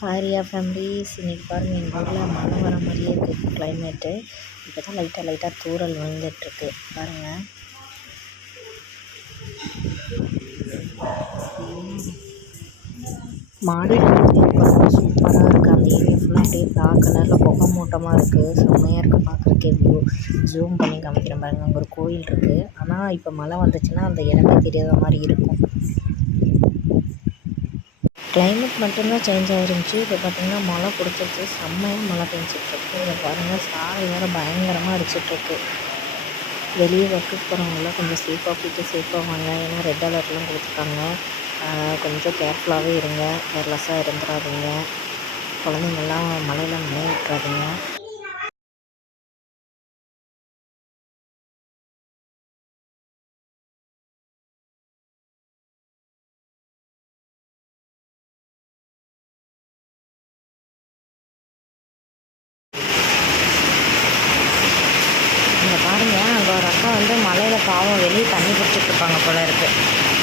ஹாரியா families இன்றைக்கி பாருங்கள் எங்கள் ஊரில் மழை வர மாதிரியே இருக்குது கிளைமேட்டு. இப்போ தான் லைட்டாக தூறல் விழுந்துட்டுருக்கு பாருங்கள். மாடியில் பாருங்கள் சூப்பராக இருக்குது. அந்த ஏரியா ஃபுல்லாக அப்படியே பிளாக் கலரில் புகை மூட்டமாக இருக்குது. செம்மையாக இருக்குது பார்க்குறக்கே. ஜூம் பண்ணி காமிக்கிறேன் பாருங்கள். அங்கே ஒரு கோயில் இருக்குது. ஆனால் இப்போ மழை வந்துச்சுன்னா அந்த இடமே தெரியாத மாதிரி இருக்கும். கிளைமேட் மட்டும்தான் சேஞ்ச் ஆகிருந்துச்சி. இப்போ பார்த்திங்கன்னா மழை பிடிச்சிருச்சு. செம்மையாக மழை பெஞ்சிட்ருக்கு. இங்கே பாருங்கள் சாரல் வேறு பயங்கரமாக அடிச்சிட்ருக்கு. வெளியே ஒர்க்குக்கு போகிறவங்களாம் கொஞ்சம் சேஃபாக போய்ட்டு சேஃபாக வாங்க. ஏன்னா ரெட் அலர்ட்லாம் கொடுத்துருக்காங்க. கொஞ்சம் கேர்ஃபுல்லாகவே இருங்க. கேர்லெஸ்ஸாக இருந்துடாதீங்க. குழந்தைங்கள்லாம் மழையில் நனைய விட்டுறாதீங்க. இங்கே பாருங்கள், அங்கே ஒரு அக்கா மழையில் பாவம் வெளியே தண்ணி பிடிச்சிட்ருப்பாங்க போல இருக்குது.